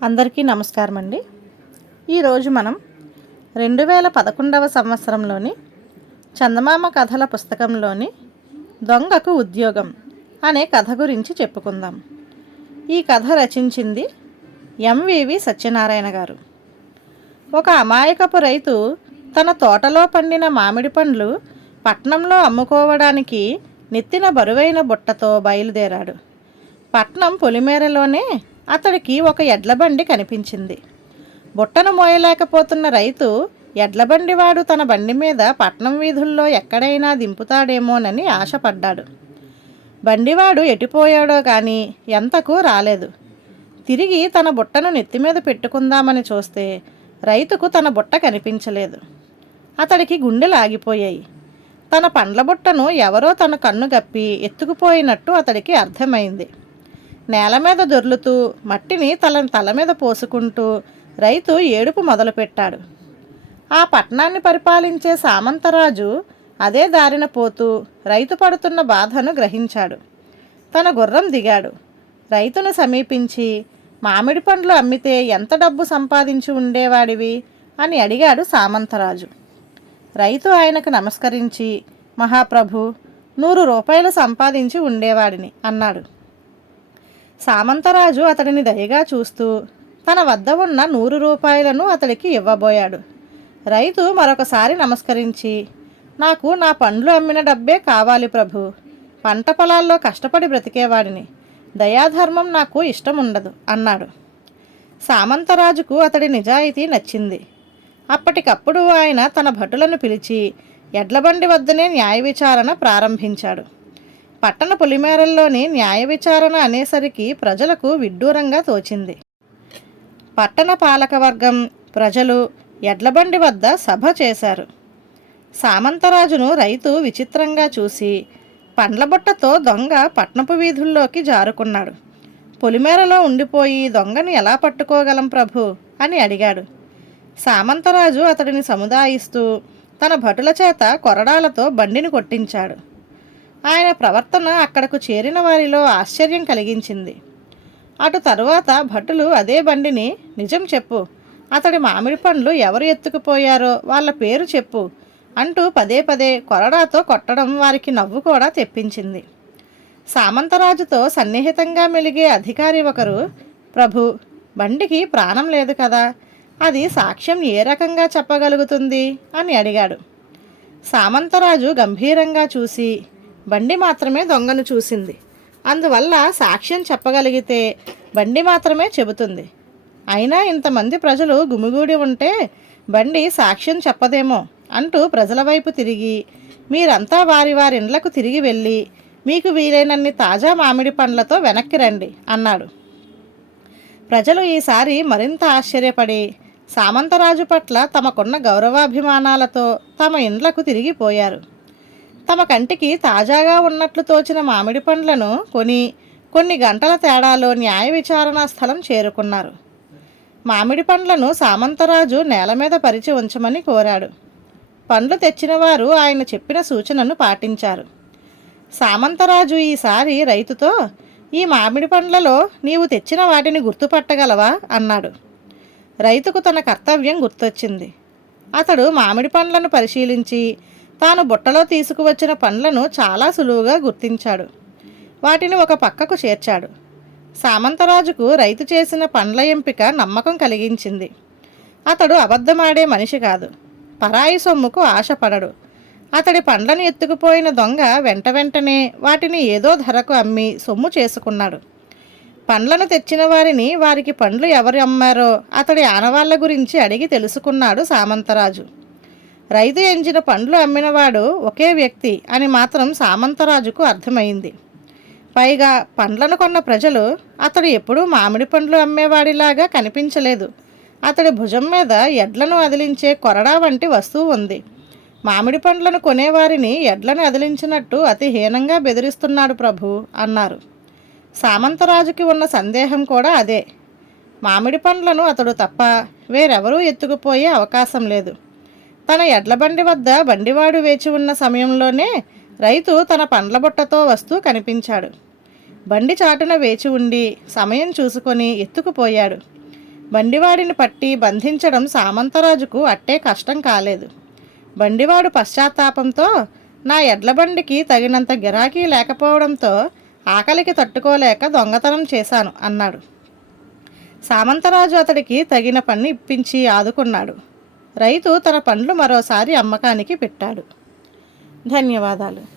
అందరికీ నమస్కారం అండి. ఈరోజు మనం 2011వ సంవత్సరంలోని చందమామ కథల పుస్తకంలోని దొంగకు ఉద్యోగం అనే కథ గురించి చెప్పుకుందాం. ఈ కథ రచించింది ఎంవివి సత్యనారాయణ గారు. ఒక అమాయకపు రైతు తన తోటలో పండిన మామిడి పండ్లు పట్నంలో అమ్ముకోవడానికి నెత్తిన బరువైన బుట్టతో బయలుదేరాడు. పట్నం పొలిమేరలోనే అతడికి ఒక ఎడ్లబండి కనిపించింది. బుట్టను మోయలేకపోతున్న రైతు ఎడ్లబండివాడు తన బండి మీద పట్నం వీధుల్లో ఎక్కడైనా దింపుతాడేమోనని ఆశపడ్డాడు. బండివాడు ఎటుపోయాడో కానీ ఎంతకు రాలేదు. తిరిగి తన బుట్టను నెత్తిమీద పెట్టుకుందామని చూస్తే రైతుకు తన బుట్ట కనిపించలేదు. అతడికి గుండెలు ఆగిపోయాయి. తన పండ్ల బుట్టను ఎవరో తన కన్ను గప్పి ఎత్తుకుపోయినట్టు అతడికి అర్థమైంది. నేల మీద దొర్లుతూ మట్టిని తల మీద పోసుకుంటూ రైతు ఏడుపు మొదలుపెట్టాడు. ఆ పట్టణాన్ని పరిపాలించే సామంతరాజు అదే దారిన పోతూ రైతు పడుతున్న బాధను గ్రహించాడు. తన గుర్రం దిగాడు. రైతును సమీపించి, మామిడి పండ్లు అమ్మితే ఎంత డబ్బు సంపాదించి ఉండేవాడివి అని అడిగాడు సామంతరాజు. రైతు ఆయనకు నమస్కరించి, మహాప్రభు, 100 రూపాయలు సంపాదించి ఉండేవాడిని అన్నాడు. సామంతరాజు అతడిని దయగా చూస్తూ తన వద్ద ఉన్న 100 రూపాయలను అతడికి ఇవ్వబోయాడు. రైతు మరొకసారి నమస్కరించి, నాకు నా పండ్లు అమ్మిన డబ్బే కావాలి ప్రభు. పంట పొలాల్లో కష్టపడి బ్రతికేవాడిని. దయాధర్మం నాకు ఇష్టం ఉండదు అన్నాడు. సామంతరాజుకు అతడి నిజాయితీ నచ్చింది. అప్పటికప్పుడు ఆయన తన భటులను పిలిచి ఎడ్లబండి వద్దనే న్యాయ విచారణ ప్రారంభించాడు. పట్టణ పొలిమేరల్లోని న్యాయ విచారణ అనేసరికి ప్రజలకు విడ్డూరంగా తోచింది. పట్టణ పాలకవర్గం, ప్రజలు ఎడ్లబండి వద్ద సభ చేశారు. సామంతరాజును రైతు విచిత్రంగా చూసి పండ్లబుట్టతో దొంగ పట్నపు వీధుల్లోకి జారుకున్నాడు. పొలిమేరలో ఉండిపోయి దొంగని ఎలా పట్టుకోగలం ప్రభు అని అడిగాడు. సామంతరాజు అతడిని సముదాయిస్తూ తన భటుల చేత కొరడాలతో బండిని కొట్టించాడు. ఆయన ప్రవర్తన అక్కడకు చేరిన వారిలో ఆశ్చర్యం కలిగించింది. అటు తరువాత భటులు అదే బండిని, నిజం చెప్పు, అతడి మామిడి పండ్లు ఎవరు ఎత్తుకుపోయారో వాళ్ళ పేరు చెప్పు అంటూ పదే పదే కొరడాతో కొట్టడం వారికి నవ్వు కూడా తెప్పించింది. సామంతరాజుతో సన్నిహితంగా మెలిగే అధికారి ఒకరు, ప్రభు, బండికి ప్రాణం లేదు కదా, అది సాక్ష్యం ఏ రకంగా చెప్పగలుగుతుంది అని అడిగాడు. సామంతరాజు గంభీరంగా చూసి, బండి మాత్రమే దొంగను చూసింది, అందువల్ల సాక్ష్యం చెప్పగలిగితే బండి మాత్రమే చెబుతుంది. అయినా ఇంతమంది ప్రజలు గుమిగూడి ఉంటే బండి సాక్ష్యం చెప్పదేమో అంటూ ప్రజల వైపు తిరిగి, మీరంతా వారి వారి ఇండ్లకు తిరిగి వెళ్ళి మీకు వీలైనన్ని తాజా మామిడి పండ్లతో వెనక్కి రండి అన్నాడు. ప్రజలు ఈసారి మరింత ఆశ్చర్యపడి సామంతరాజు పట్ల తమకున్న గౌరవాభిమానాలతో తమ ఇండ్లకు తిరిగిపోయారు. తమ కంటికి తాజాగా ఉన్నట్లు తోచిన మామిడి పండ్లను కొని కొన్ని గంటల తేడాలో న్యాయ విచారణా స్థలం చేరుకున్నారు. మామిడి పండ్లను సామంతరాజు నేల మీద పరిచి ఉంచమని కోరాడు. పండ్లు తెచ్చిన వారు ఆయన చెప్పిన సూచనను పాటించారు. సామంతరాజు ఈసారి రైతుతో, ఈ మామిడి పండ్లలో నీవు తెచ్చిన వాటిని గుర్తుపట్టగలవా అన్నాడు. రైతుకు తన కర్తవ్యం గుర్తొచ్చింది. అతడు మామిడి పండ్లను పరిశీలించి తాను బుట్టలో తీసుకువచ్చిన పండ్లను చాలా సులువుగా గుర్తించాడు. వాటిని ఒక పక్కకు చేర్చాడు. సామంతరాజుకు రైతు చేసిన పండ్ల ఎంపిక నమ్మకం కలిగించింది. అతడు అబద్ధమాడే మనిషి కాదు, పరాయి సొమ్ముకు ఆశపడడు. అతడి పండ్లను ఎత్తుకుపోయిన దొంగ వెంటనే వాటిని ఏదో ధరకు అమ్మి సొమ్ము చేసుకున్నాడు. పండ్లను తెచ్చిన వారిని, వారికి పండ్లు ఎవరు అమ్మారో అతడి ఆనవాళ్ల గురించి అడిగి తెలుసుకున్నాడు సామంతరాజు. రైతు ఎంచిన పండ్లు అమ్మినవాడు ఒకే వ్యక్తి అని మాత్రం సామంతరాజుకు అర్థమైంది. పైగా పండ్లను కొన్న ప్రజలు, అతడు ఎప్పుడూ మామిడి పండ్లు అమ్మేవాడిలాగా కనిపించలేదు. అతడి భుజం మీద ఎడ్లను అదిలించే కొరడా వంటి వస్తువు ఉంది. మామిడి పండ్లను కొనేవారిని ఎడ్లను అదిలించినట్టు అతి హీనంగా బెదిరిస్తున్నాడు ప్రభు అన్నారు. సామంతరాజుకి ఉన్న సందేహం కూడా అదే. మామిడి పండ్లను అతడు తప్ప వేరెవరూ ఎత్తుకుపోయే అవకాశం లేదు. తన ఎడ్లబండి వద్ద బండివాడు వేచి ఉన్న సమయంలోనే రైతు తన పండ్ల బుట్టతో వస్తూ కనిపించాడు. బండి చాటున వేచి ఉండి సమయం చూసుకొని ఎత్తుకుపోయాడు. బండివాడిని పట్టి బంధించడం సామంతరాజుకు అట్టే కష్టం కాలేదు. బండివాడు పశ్చాత్తాపంతో, నా ఎడ్ల బండికి తగినంత గిరాకీ లేకపోవడంతో ఆకలికి తట్టుకోలేక దొంగతనం చేశాను అన్నాడు. సామంతరాజు అతడికి తగిన పని ఇప్పించి ఆదుకున్నాడు. రైతు తన పండ్లు మరోసారి అమ్మకానికి పెట్టాడు. ధన్యవాదాలు.